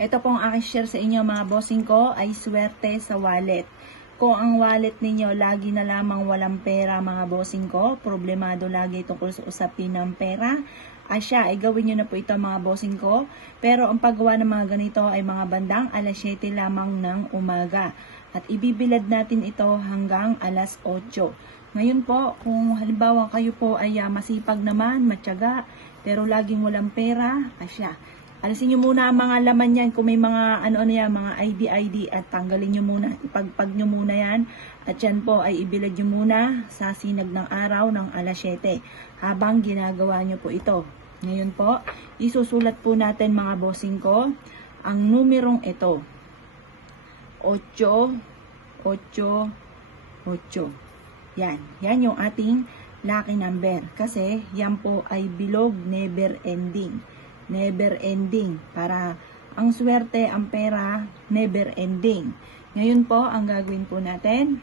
Ito pong aking share sa inyo mga bossing ko ay swerte sa wallet. Kung ang wallet ninyo lagi na lamang walang pera mga bossing ko, problemado lagi tungkol sa usapin ng pera, asya ay gawin nyo na po ito mga bossing ko. Pero ang paggawa ng mga ganito ay mga bandang alas 7 lamang ng umaga. At ibibilad natin ito hanggang alas 8. Ngayon po, kung halimbawa kayo po ay masipag naman, matyaga, pero laging walang pera, asya. Alisin nyo muna ang mga laman yan, kung may mga yan, mga ID at tanggalin nyo muna, ipagpag nyo muna yan. At yan po ay ibilad nyo muna sa sinag ng araw ng alas 7 habang ginagawa nyo po ito. Ngayon po, isusulat po natin mga bossing ko ang numerong ito. 8, 8, 8. Yan yung ating lucky number. Kasi yan po ay bilog, never ending. Never ending. Para ang swerte, ang pera, never ending. Ngayon po, ang gagawin po natin,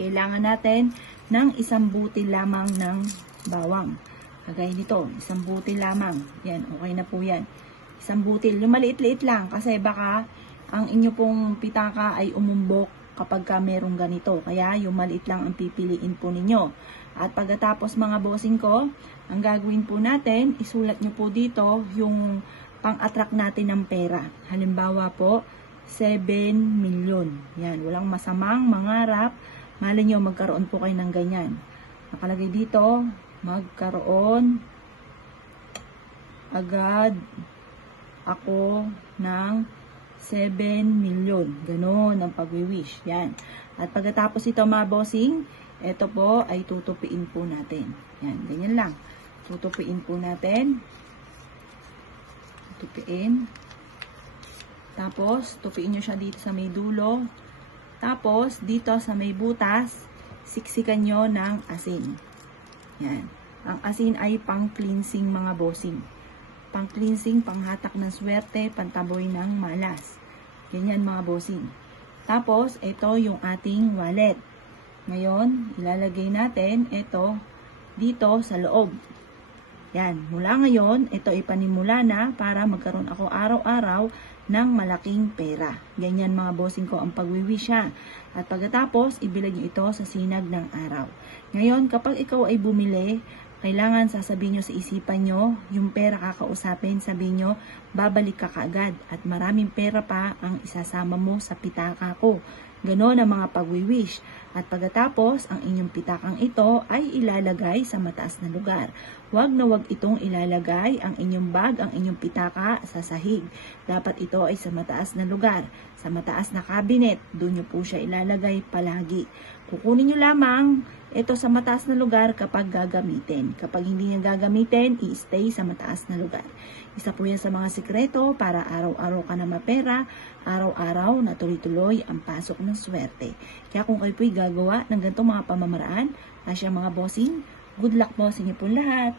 kailangan natin ng isang butil lamang ng bawang. Kagaya nito, isang butil lamang. Yan, okay na po yan. Isang butil. Yung maliit-liit lang kasi baka ang inyo pong pitaka ay umumbok kapag ka merong ganito. Kaya yung maliit lang ang pipiliin po ninyo. At pagkatapos mga bossing ko, ang gagawin po natin, isulat nyo po dito yung pang-attract natin ng pera. Halimbawa po, 7 million. Yan, walang masamang mangarap. Malay nyo, magkaroon po kayo ng ganyan. Nakalagay dito, magkaroon agad ako ng 7 million. Ganon ang pag-wish. Yan. At pagkatapos ito mga bossing, ito po ay tutupiin po natin. Yan, ganyan lang. Tutupiin po natin. Tutupiin. Tapos, tupiin nyo siya dito sa may dulo. Tapos, dito sa may butas, siksikan nyo ng asin. Yan. Ang asin ay pang-cleansing mga bossing. Pang-cleansing, panghatak ng swerte, pantaboy ng malas. Ganyan mga bossing. Tapos, ito yung ating wallet. Ngayon, ilalagay natin ito dito sa loob. Yan. Mula ngayon, ito ipanimula na para magkaroon ako araw-araw ng malaking pera. Ganyan mga bossing ko ang pagwiwish ha. At pagkatapos, ibilad nyo ito sa sinag ng araw. Ngayon, kapag ikaw ay bumili, kailangan sasabihin nyo sa isipan nyo, yung pera kakausapin, sabihin nyo, babalik ka kaagad at maraming pera pa ang isasama mo sa pitaka ko. Ganon ang mga pagwiwish. At pagkatapos, ang inyong pitakang ito ay ilalagay sa mataas na lugar. Huwag na huwag itong ilalagay ang inyong bag, ang inyong pitaka sa sahig. Dapat ito ay sa mataas na lugar, sa mataas na cabinet. Doon nyo po siya ilalagay palagi. Kukunin nyo lamang ito sa mataas na lugar kapag gagamitin. Kapag hindi nyo gagamitin, i-stay sa mataas na lugar. Isa po yan sa mga sikreto para araw-araw ka na mapera, araw-araw na tuloy-tuloy ang pasok ng swerte. Kaya kung kayo po'y gagawa ng ganitong mga pamamaraan, asya mga bossing, good luck po sa inyo po lahat.